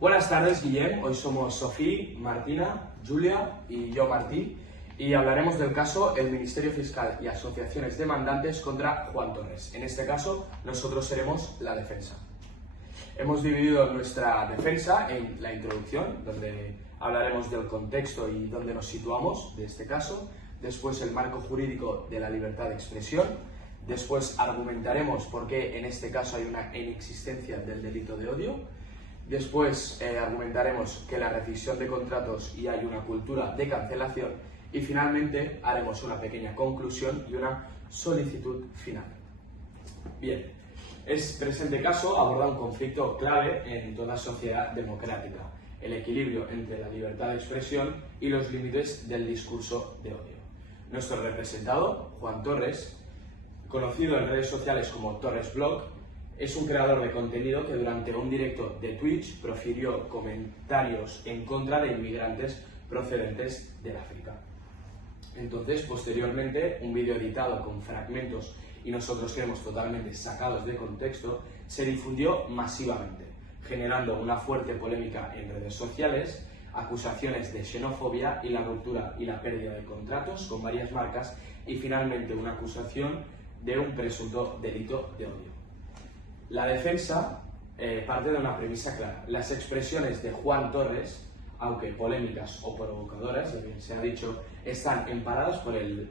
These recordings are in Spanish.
Buenas tardes, Guillem. Hoy somos Sofía, Martina, Julia y yo, Martí, y hablaremos del caso El Ministerio Fiscal y Asociaciones Demandantes contra Juan Torres. En este caso, nosotros seremos la defensa. Hemos dividido nuestra defensa en la introducción, donde hablaremos del contexto y dónde nos situamos de este caso, después el marco jurídico de la libertad de expresión, después argumentaremos por qué en este caso hay una inexistencia del delito de odio, después argumentaremos que la rescisión de contratos y hay una cultura de cancelación y finalmente haremos una pequeña conclusión y una solicitud final. Bien. Este presente caso aborda un conflicto clave en toda sociedad democrática, el equilibrio entre la libertad de expresión y los límites del discurso de odio. Nuestro representado, Juan Torres, conocido en redes sociales como Torres Blog, es un creador de contenido que durante un directo de Twitch profirió comentarios en contra de inmigrantes procedentes del África. Entonces, posteriormente, un vídeo editado con fragmentos y nosotros creemos totalmente sacados de contexto, se difundió masivamente, generando una fuerte polémica en redes sociales, acusaciones de xenofobia y la ruptura y la pérdida de contratos con varias marcas y finalmente una acusación de un presunto delito de odio. La defensa parte de una premisa clara. Las expresiones de Juan Torres, aunque polémicas o provocadoras, ya bien se ha dicho, están emparadas por el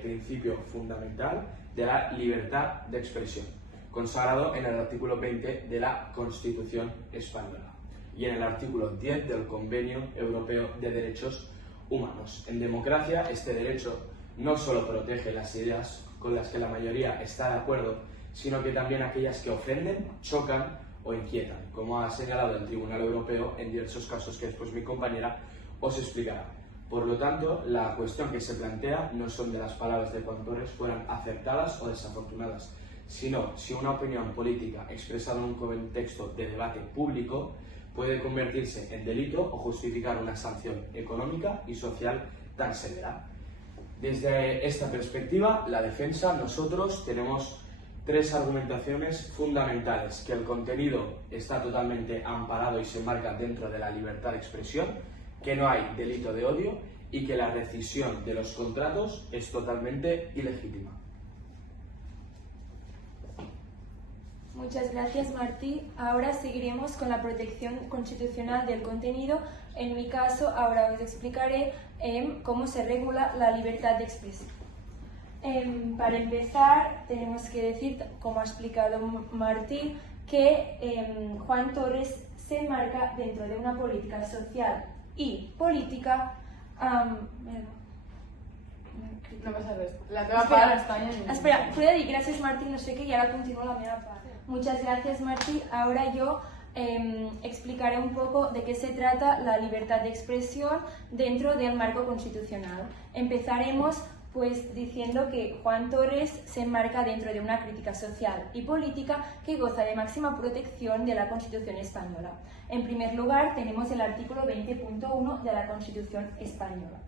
principio fundamental de la libertad de expresión, consagrado en el artículo 20 de la Constitución Española y en el artículo 10 del Convenio Europeo de Derechos Humanos. En democracia, este derecho no solo protege las ideas con las que la mayoría está de acuerdo, sino que también aquellas que ofenden, chocan o inquietan, como ha señalado el Tribunal Europeo en diversos casos que después mi compañera os explicará. Por lo tanto, la cuestión que se plantea no son de las palabras de Juan Torres fueran acertadas o desafortunadas, sino si una opinión política expresada en un contexto de debate público puede convertirse en delito o justificar una sanción económica y social tan severa. Desde esta perspectiva, la defensa, nosotros tenemos tres argumentaciones fundamentales: que el contenido está totalmente amparado y se enmarca dentro de la libertad de expresión, que no hay delito de odio y que la rescisión de los contratos es totalmente ilegítima. Muchas gracias, Martí. Ahora seguiremos con la protección constitucional del contenido. En mi caso, ahora os explicaré cómo se regula la libertad de expresión. Para empezar, tenemos que decir, como ha explicado Martí, que Juan Torres se enmarca dentro de una política social y política. No passa res. La teva part està en el... Espera, puede dir gràcies, Martí, no sé què, y ahora continúo la meva part. Muchas gracias, Martí. Ahora yo explicaré un poco de qué se trata la libertad de expresión dentro del marco constitucional. Empezaremos pues diciendo que Juan Torres se enmarca dentro de una crítica social y política que goza de máxima protección de la Constitución española. En primer lugar, tenemos el artículo 20.1 de la Constitución española.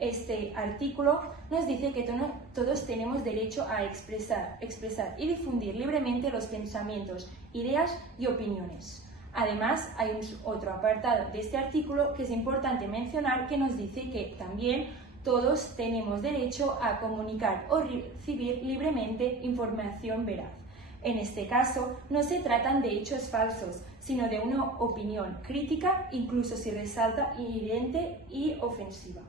Este artículo nos dice que todos tenemos derecho a expresar y difundir libremente los pensamientos, ideas y opiniones. Además, hay otro apartado de este artículo que es importante mencionar, que nos dice que también todos tenemos derecho a comunicar o recibir libremente información veraz. En este caso, no se tratan de hechos falsos, sino de una opinión crítica, incluso si resalta evidente y ofensiva.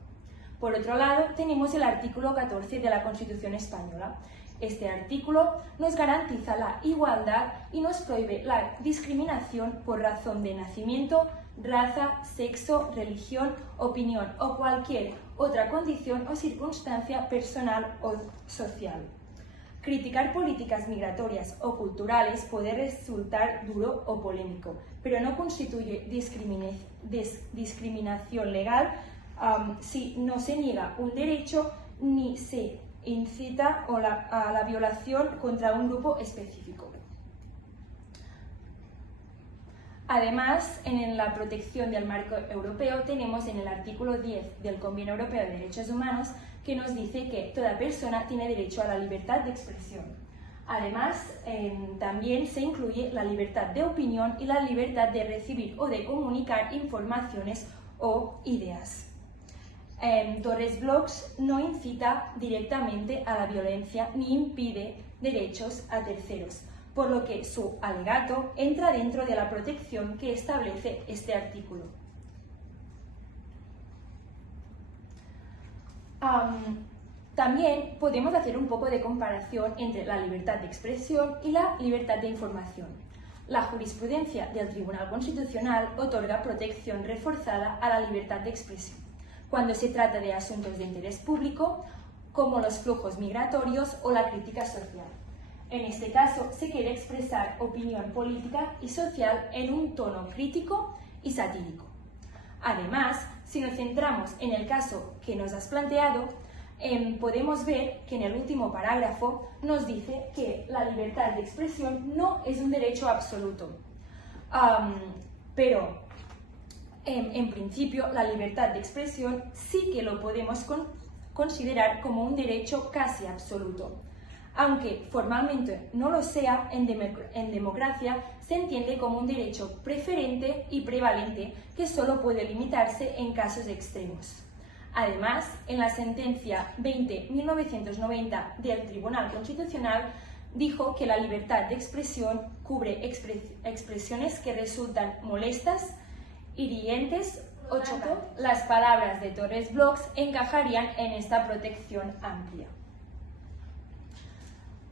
Por otro lado, tenemos el artículo 14 de la Constitución española. Este artículo nos garantiza la igualdad y nos prohíbe la discriminación por razón de nacimiento, raza, sexo, religión, opinión o cualquier otra condición o circunstancia personal o social. Criticar políticas migratorias o culturales puede resultar duro o polémico, pero no constituye discriminación legal si no se niega un derecho ni se incita a la violación contra un grupo específico. Además, en la protección del marco europeo tenemos en el artículo 10 del Convenio Europeo de Derechos Humanos que nos dice que toda persona tiene derecho a la libertad de expresión. Además, también se incluye la libertad de opinión y la libertad de recibir o de comunicar informaciones o ideas. Torres Blogs no incita directamente a la violencia ni impide derechos a terceros, por lo que su alegato entra dentro de la protección que establece este artículo. También podemos hacer un poco de comparación entre la libertad de expresión y la libertad de información. La jurisprudencia del Tribunal Constitucional otorga protección reforzada a la libertad de expresión cuando se trata de asuntos de interés público, como los flujos migratorios o la crítica social. En este caso, se quiere expresar opinión política y social en un tono crítico y satírico. Además, si nos centramos en el caso que nos has planteado, podemos ver que en el último parágrafo nos dice que la libertad de expresión no es un derecho absoluto, pero en principio la libertad de expresión sí que lo podemos considerar como un derecho casi absoluto. Aunque formalmente no lo sea, en democracia se entiende como un derecho preferente y prevalente que solo puede limitarse en casos extremos. Además, en la sentencia 20-1990 del Tribunal Constitucional dijo que la libertad de expresión cubre expresiones que resultan molestas, hirientes o chocantes. Las palabras de Torres Blogs encajarían en esta protección amplia.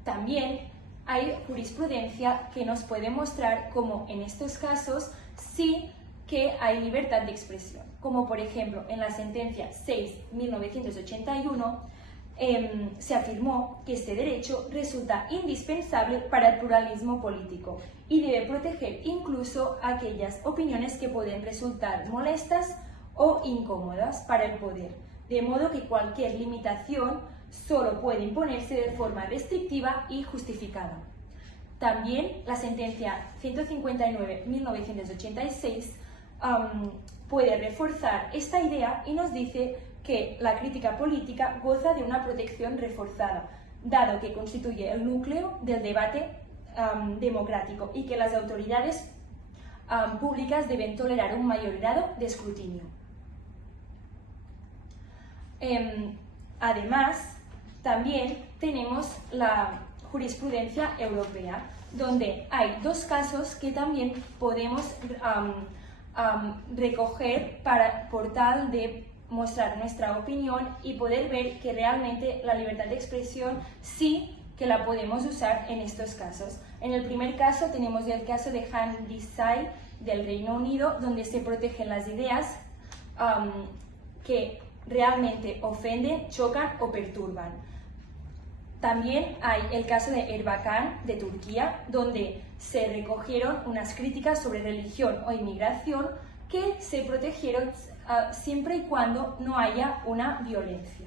También hay jurisprudencia que nos puede mostrar cómo en estos casos sí que hay libertad de expresión, como por ejemplo en la sentencia 6-1981 se afirmó que este derecho resulta indispensable para el pluralismo político y debe proteger incluso aquellas opiniones que pueden resultar molestas o incómodas para el poder, de modo que cualquier limitación solo puede imponerse de forma restrictiva y justificada. También la sentencia 159-1986 puede reforzar esta idea y nos dice que la crítica política goza de una protección reforzada, dado que constituye el núcleo del debate democrático y que las autoridades públicas deben tolerar un mayor grado de escrutinio. Además, también tenemos la jurisprudencia europea, donde hay dos casos que también podemos recoger por tal de mostrar nuestra opinión y poder ver que realmente la libertad de expresión sí que la podemos usar en estos casos. En el primer caso tenemos el caso de Han Desai del Reino Unido, donde se protegen las ideas que realmente ofenden, chocan o perturban. También hay el caso de Erbakan de Turquía, donde se recogieron unas críticas sobre religión o inmigración que se protegieron siempre y cuando no haya una violencia.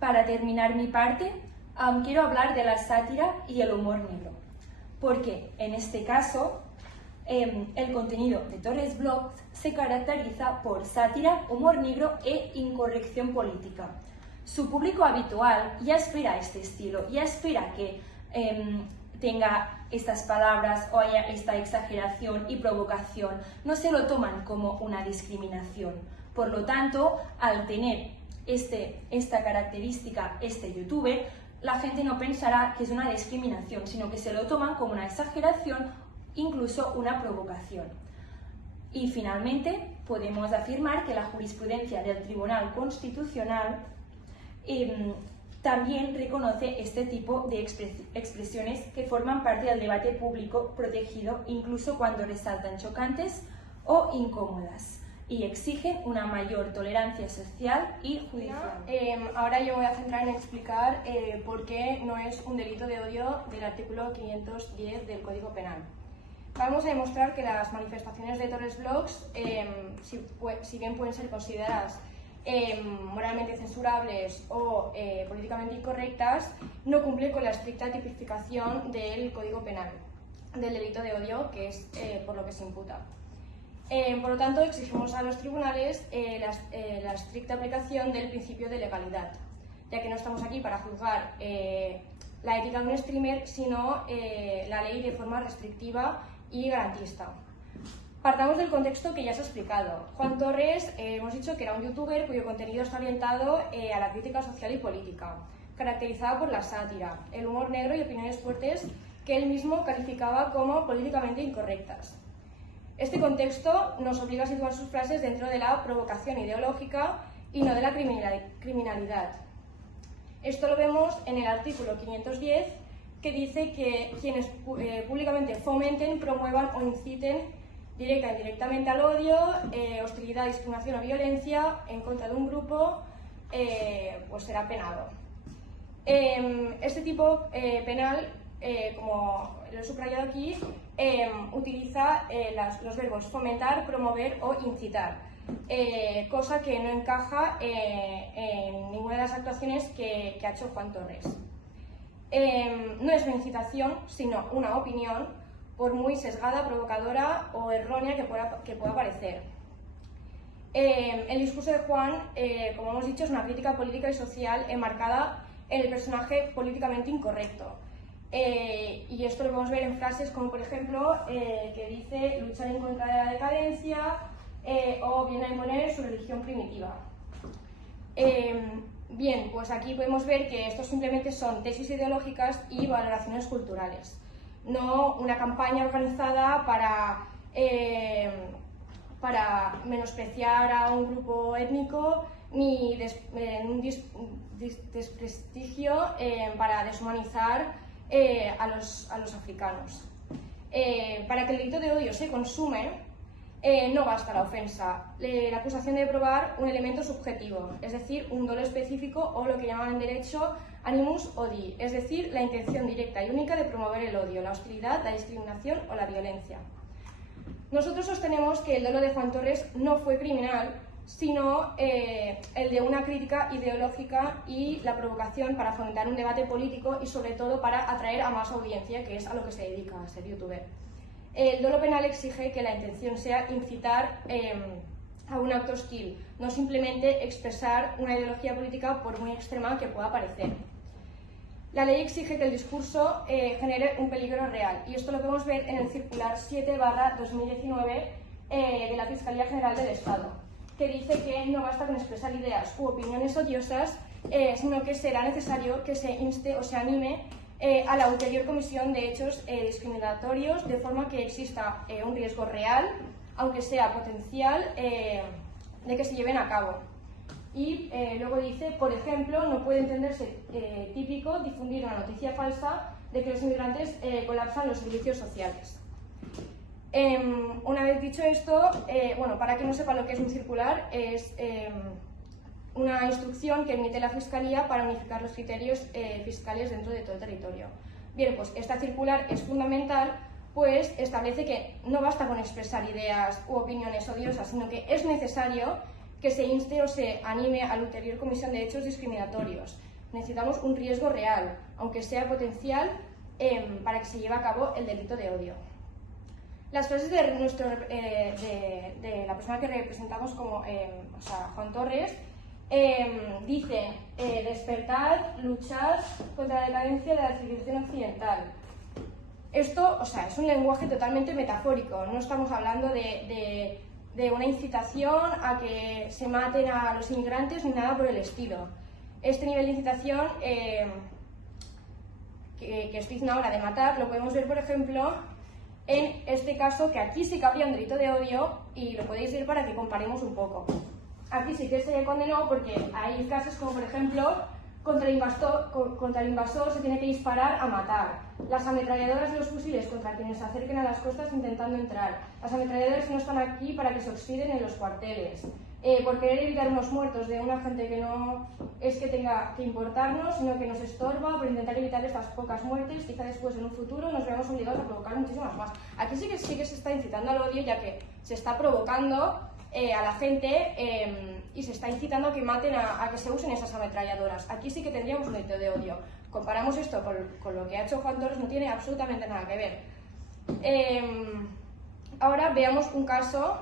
Para terminar mi parte, quiero hablar de la sátira y el humor negro, porque en este caso el contenido de Torres Blogs se caracteriza por sátira, humor negro e incorrección política. Su público habitual ya espera este estilo, ya espera que tenga estas palabras o haya esta exageración y provocación. No se lo toman como una discriminación. Por lo tanto, al tener esta característica, este youtuber, la gente no pensará que es una discriminación, sino que se lo toman como una exageración, incluso una provocación. Y finalmente, podemos afirmar que la jurisprudencia del Tribunal Constitucional también reconoce este tipo de expresiones que forman parte del debate público protegido, incluso cuando resultan chocantes o incómodas, y exigen una mayor tolerancia social y judicial. Ahora yo voy a centrar en explicar por qué no es un delito de odio del artículo 510 del Código Penal. Vamos a demostrar que las manifestaciones de Torres Blogs, si bien pueden ser consideradas moralmente censurables o políticamente incorrectas, no cumplen con la estricta tipificación del Código Penal, del delito de odio, que es por lo que se imputa. Por lo tanto, exigimos a los tribunales la estricta aplicación del principio de legalidad. ya que no estamos aquí para juzgar la ética de un streamer, sino la ley de forma restrictiva y garantista. Partamos del contexto que ya se ha explicado. Juan Torres, hemos dicho que era un youtuber cuyo contenido está orientado a la crítica social y política, caracterizada por la sátira, el humor negro y opiniones fuertes que él mismo calificaba como políticamente incorrectas. Este contexto nos obliga a situar sus frases dentro de la provocación ideológica y no de la criminalidad. Esto lo vemos en el artículo 510, que dice que quienes públicamente fomenten, promuevan o inciten directa e indirectamente al odio, hostilidad, discriminación o violencia en contra de un grupo, pues será penado. Este tipo penal, como lo he subrayado aquí, utiliza los verbos fomentar, promover o incitar, cosa que no encaja en ninguna de las actuaciones que ha hecho Juan Torres. No es una incitación, sino una opinión, por muy sesgada, provocadora o errónea que pueda parecer. El discurso de Juan, como hemos dicho, es una crítica política y social enmarcada en el personaje políticamente incorrecto. Y esto lo podemos ver en frases como, por ejemplo, que dice luchar en contra de la decadencia o viene a imponer su religión primitiva. Bien, pues aquí podemos ver que esto simplemente son tesis ideológicas y valoraciones culturales, no una campaña organizada para menospreciar a un grupo étnico ni un desprestigio para deshumanizar a los africanos. Para que el delito de odio se consume, no basta la ofensa. La acusación debe probar un elemento subjetivo, es decir, un dolo específico o lo que llaman en derecho animus odi, es decir, la intención directa y única de promover el odio, la hostilidad, la discriminación o la violencia. Nosotros sostenemos que el dolo de Juan Torres no fue criminal, sino el de una crítica ideológica y la provocación para fomentar un debate político y sobre todo para atraer a más audiencia, que es a lo que se dedica a ser youtuber. El dolo penal exige que la intención sea incitar a un acto hostil, no simplemente expresar una ideología política por muy extrema que pueda parecer. La ley exige que el discurso genere un peligro real, y esto lo podemos ver en el circular 7/2019 de la Fiscalía General del Estado, que dice que no basta con expresar ideas u opiniones odiosas, sino que será necesario que se inste o se anime a la ulterior comisión de hechos discriminatorios, de forma que exista un riesgo real, aunque sea potencial, de que se lleven a cabo. Y luego dice, por ejemplo, no puede entenderse típico difundir una noticia falsa de que los inmigrantes colapsan los servicios sociales. Una vez dicho esto, bueno, para quien no sepa lo que es un circular, es una instrucción que emite la Fiscalía para unificar los criterios fiscales dentro de todo el territorio. Bien, pues esta circular es fundamental, pues establece que no basta con expresar ideas u opiniones odiosas, sino que es necesario que se inste o se anime a la ulterior comisión de hechos discriminatorios. Necesitamos un riesgo real, aunque sea potencial, para que se lleve a cabo el delito de odio. Las frases de la persona que representamos como Juan Torres dicen despertar, luchar contra la decadencia de la civilización occidental. Esto, es un lenguaje totalmente metafórico, no estamos hablando de una incitación a que se maten a los inmigrantes ni nada por el estilo. Este nivel de incitación que estoy diciendo ahora de matar, lo podemos ver, por ejemplo, en este caso, que aquí sí que habría un delito de odio, y lo podéis ver para que comparemos un poco. Aquí sí que se condenó porque hay casos como, por ejemplo, contra el invasor se tiene que disparar a matar. Las ametralladoras de los fusiles contra quienes se acerquen a las costas intentando entrar. Las ametralladoras que no están aquí para que se oxiden en los cuarteles. Por querer evitar unos muertos de una gente que no es que tenga que importarnos, sino que nos estorba, por intentar evitar estas pocas muertes, quizá después en un futuro nos veamos obligados a provocar muchísimas más. Aquí sí que se está incitando al odio, ya que se está provocando a la gente y se está incitando a que maten, a que se usen esas ametralladoras. Aquí sí que tendríamos un delito de odio. Comparamos esto con lo que ha hecho Juan Torres, no tiene absolutamente nada que ver. Ahora veamos un caso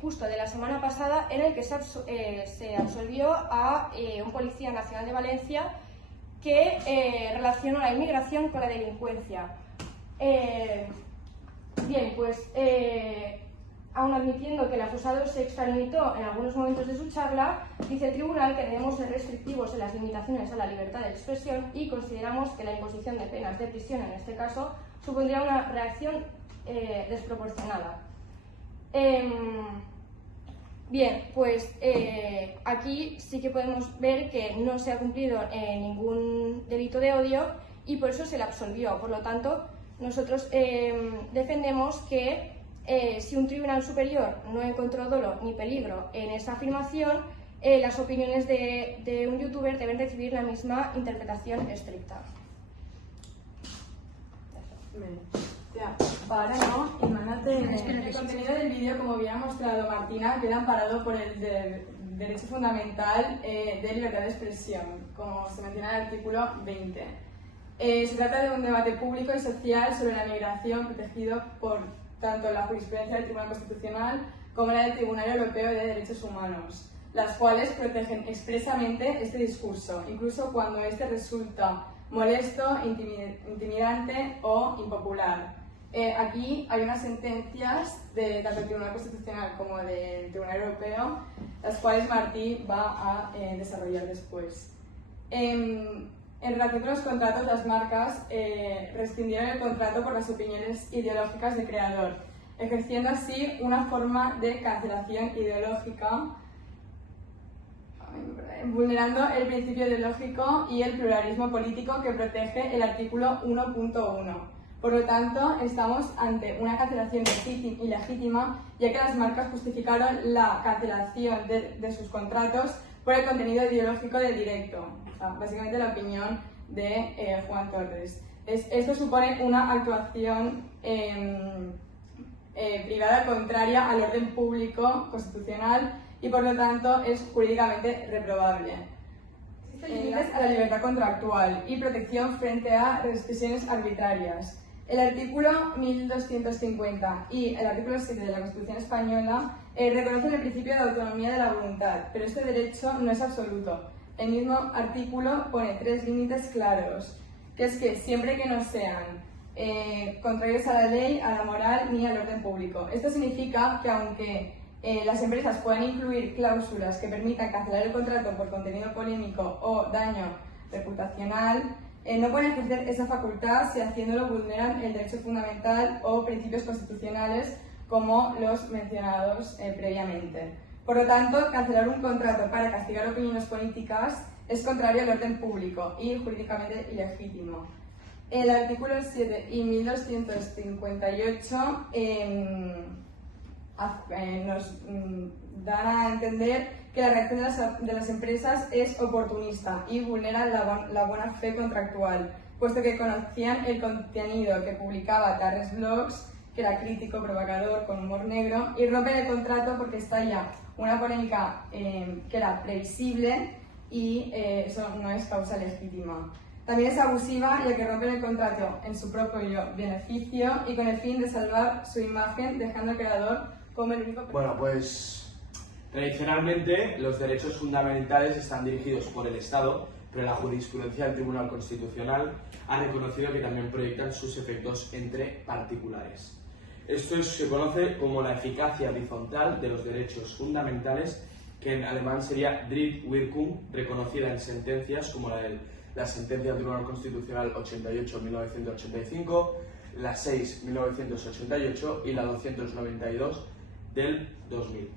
justo de la semana pasada, en el que se absolvió a un policía nacional de Valencia que relacionó la inmigración con la delincuencia. Bien, pues aun admitiendo que el acusado se extralimitó en algunos momentos de su charla, dice el tribunal que debemos ser restrictivos en las limitaciones a la libertad de expresión y consideramos que la imposición de penas de prisión en este caso supondría una reacción desproporcionada. Bien, pues aquí sí que podemos ver que no se ha cumplido ningún delito de odio y por eso se le absolvió. Por lo tanto, nosotros defendemos que si un tribunal superior no encontró dolo ni peligro en esa afirmación, las opiniones de un youtuber deben recibir la misma interpretación estricta. Ya, para no, imagínate, el contenido del vídeo, como bien ha mostrado Martina, queda amparado por el derecho fundamental de libertad de expresión, como se menciona en el artículo 20. Se trata de un debate público y social sobre la migración protegido por tanto la jurisprudencia del Tribunal Constitucional como la del Tribunal Europeo de Derechos Humanos, las cuales protegen expresamente este discurso, incluso cuando este resulta molesto, intimidante o impopular. Aquí hay unas sentencias de tanto del Tribunal Constitucional como del Tribunal Europeo, las cuales Martí va a desarrollar después. En relación con los contratos, las marcas rescindieron el contrato por las opiniones ideológicas del creador, ejerciendo así una forma de cancelación ideológica, vulnerando el principio ideológico y el pluralismo político que protege el artículo 1.1. Por lo tanto, estamos ante una cancelación ilegítima, ya que las marcas justificaron la cancelación de sus contratos por el contenido ideológico del directo, o sea, básicamente la opinión de Juan Torres. Esto supone una actuación privada contraria al orden público constitucional y por lo tanto es jurídicamente reprobable. Existen límites a la libertad contractual y protección frente a restricciones arbitrarias. El artículo 1250 y el artículo 7 de la Constitución Española reconocen el principio de autonomía de la voluntad, pero este derecho no es absoluto. El mismo artículo pone 3 límites claros, que es que siempre que no sean contrarios a la ley, a la moral ni al orden público. Esto significa que aunque las empresas puedan incluir cláusulas que permitan cancelar el contrato por contenido polémico o daño reputacional, no pueden ejercer esa facultad si haciéndolo vulneran el derecho fundamental o principios constitucionales como los mencionados previamente. Por lo tanto, cancelar un contrato para castigar opiniones políticas es contrario al orden público y jurídicamente ilegítimo. El artículo 7 y 1258 nos dan a entender que la reacción de las empresas es oportunista y vulnera la buena fe contractual, puesto que conocían el contenido que publicaba Tarres Blogs, que era crítico, provocador, con humor negro, y rompen el contrato porque estalla una polémica que era previsible y eso no es causa legítima. También es abusiva, ya que rompen el contrato en su propio beneficio y con el fin de salvar su imagen, dejando al creador como el único... Bueno, pues tradicionalmente los derechos fundamentales están dirigidos por el Estado, pero la jurisprudencia del Tribunal Constitucional ha reconocido que también proyectan sus efectos entre particulares. Esto se conoce como la eficacia horizontal de los derechos fundamentales, que en alemán sería Drittwirkung, reconocida en sentencias como la sentencia del Tribunal Constitucional 88-1985, la 6-1988 y la 292 del 2000.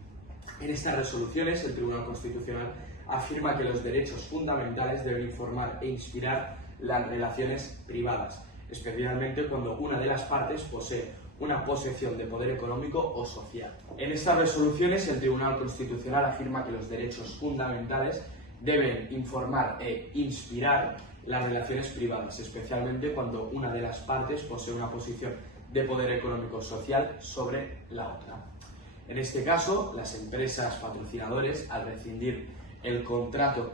En estas resoluciones, el Tribunal Constitucional afirma que los derechos fundamentales deben informar e inspirar las relaciones privadas, especialmente cuando una de las partes posee una posesión de poder económico o social. En estas resoluciones, el Tribunal Constitucional afirma que los derechos fundamentales deben informar e inspirar las relaciones privadas, especialmente cuando una de las partes posee una posición de poder económico o social sobre la otra. En este caso, las empresas patrocinadores, al rescindir el contrato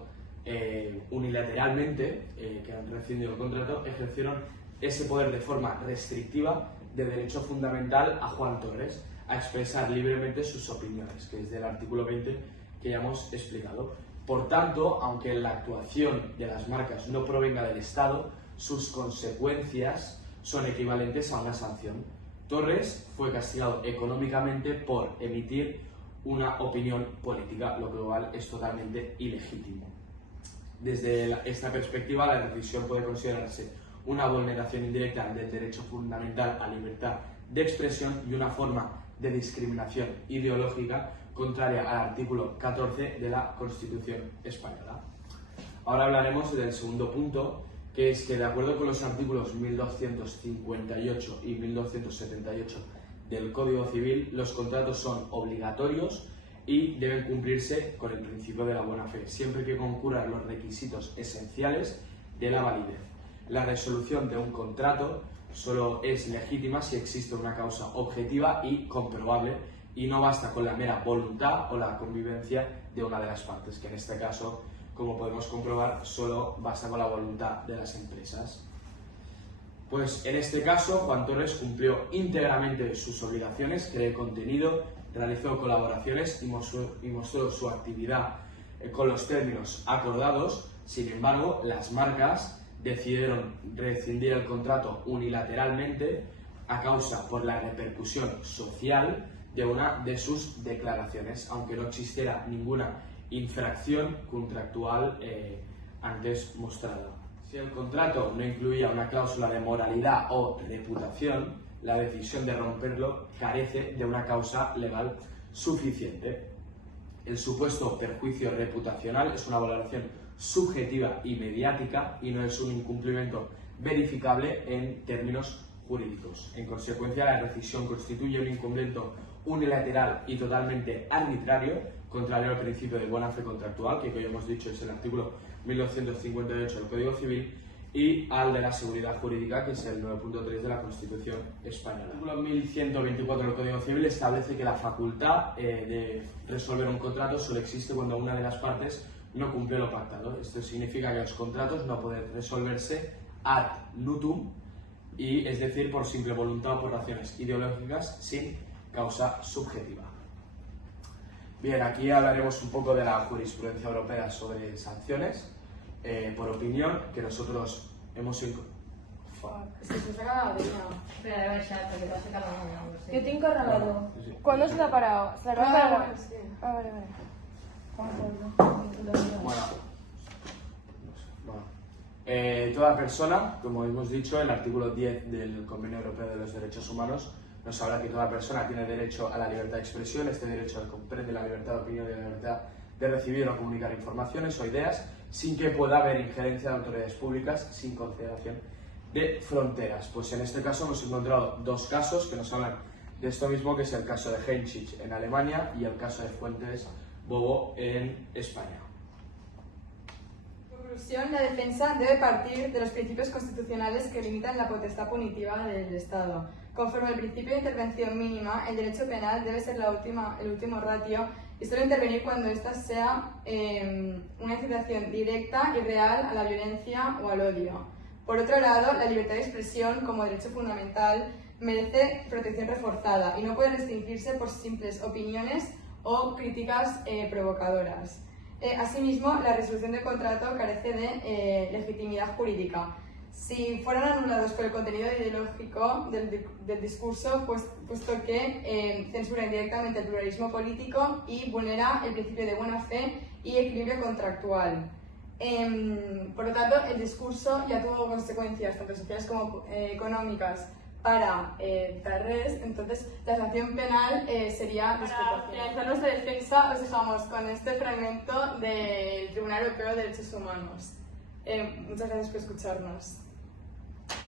unilateralmente, que han rescindido el contrato, ejercieron ese poder de forma restrictiva de derecho fundamental a Juan Torres, a expresar libremente sus opiniones, que es del artículo 20 que ya hemos explicado. Por tanto, aunque la actuación de las marcas no provenga del Estado, sus consecuencias son equivalentes a una sanción. Torres fue castigado económicamente por emitir una opinión política, lo cual es totalmente ilegítimo. Desde esta perspectiva, la decisión puede considerarse una vulneración indirecta del derecho fundamental a libertad de expresión y una forma de discriminación ideológica contraria al artículo 14 de la Constitución española. Ahora hablaremos del segundo punto, que es que de acuerdo con los artículos 1258 y 1278 del Código Civil, los contratos son obligatorios y deben cumplirse con el principio de la buena fe, siempre que concurran los requisitos esenciales de la validez. La resolución de un contrato solo es legítima si existe una causa objetiva y comprobable, y no basta con la mera voluntad o la convivencia de una de las partes, que en este caso, como podemos comprobar, solo basta con la voluntad de las empresas. Pues en este caso, Juan Torres cumplió íntegramente sus obligaciones, creó contenido, realizó colaboraciones y mostró su actividad con los términos acordados. Sin embargo, las marcas decidieron rescindir el contrato unilateralmente a causa por la repercusión social de una de sus declaraciones, aunque no existiera ninguna infracción contractual antes mostrada. Si el contrato no incluía una cláusula de moralidad o reputación, la decisión de romperlo carece de una causa legal suficiente. El supuesto perjuicio reputacional es una valoración subjetiva y mediática y no es un incumplimiento verificable en términos jurídicos. En consecuencia, la rescisión constituye un incumplimiento unilateral y totalmente arbitrario, contrario al principio de buena fe contractual, que como hemos dicho es el artículo 1258 del Código Civil, y al de la seguridad jurídica, que es el 9.3 de la Constitución española. El artículo 1124 del Código Civil establece que la facultad de resolver un contrato solo existe cuando una de las partes no cumple lo pactado. Esto significa que los contratos no pueden resolverse ad nutum, y es decir, por simple voluntad o por razones ideológicas sin causa subjetiva. Bien, aquí hablaremos un poco de la jurisprudencia europea sobre sanciones, por opinión, que nosotros hemos... Es que se saca la batería. Yo tengo cargado. Sí. ¿Cuándo se la ha parado? ¿Se la ha parado? Ah, vale, vale. Bueno, toda persona, como hemos dicho, el artículo 10 del Convenio Europeo de los Derechos Humanos nos habla que toda persona tiene derecho a la libertad de expresión. Este derecho comprende la libertad de opinión y la libertad de recibir o comunicar informaciones o ideas sin que pueda haber injerencia de autoridades públicas, sin consideración de fronteras. Pues en este caso hemos encontrado dos casos que nos hablan de esto mismo, que es el caso de Henschich en Alemania y el caso de Fuentes Bobo en España. En conclusión, la defensa debe partir de los principios constitucionales que limitan la potestad punitiva del Estado. Conforme al principio de intervención mínima, el derecho penal debe ser el último ratio y solo intervenir cuando ésta sea una incitación directa y real a la violencia o al odio. Por otro lado, la libertad de expresión como derecho fundamental merece protección reforzada y no puede restringirse por simples opiniones o críticas provocadoras. Asimismo, la resolución de contrato carece de legitimidad jurídica. Si fueran anulados por el contenido ideológico del discurso, puesto que censura indirectamente el pluralismo político y vulnera el principio de buena fe y equilibrio contractual. Por lo tanto, el discurso ya tuvo consecuencias tanto sociales como económicas para Tarrés, entonces la sanción penal sería desproporcionada. Para finalizar nuestra defensa, os dejamos con este fragmento del Tribunal Europeo de Derechos Humanos. Muchas gracias por escucharnos.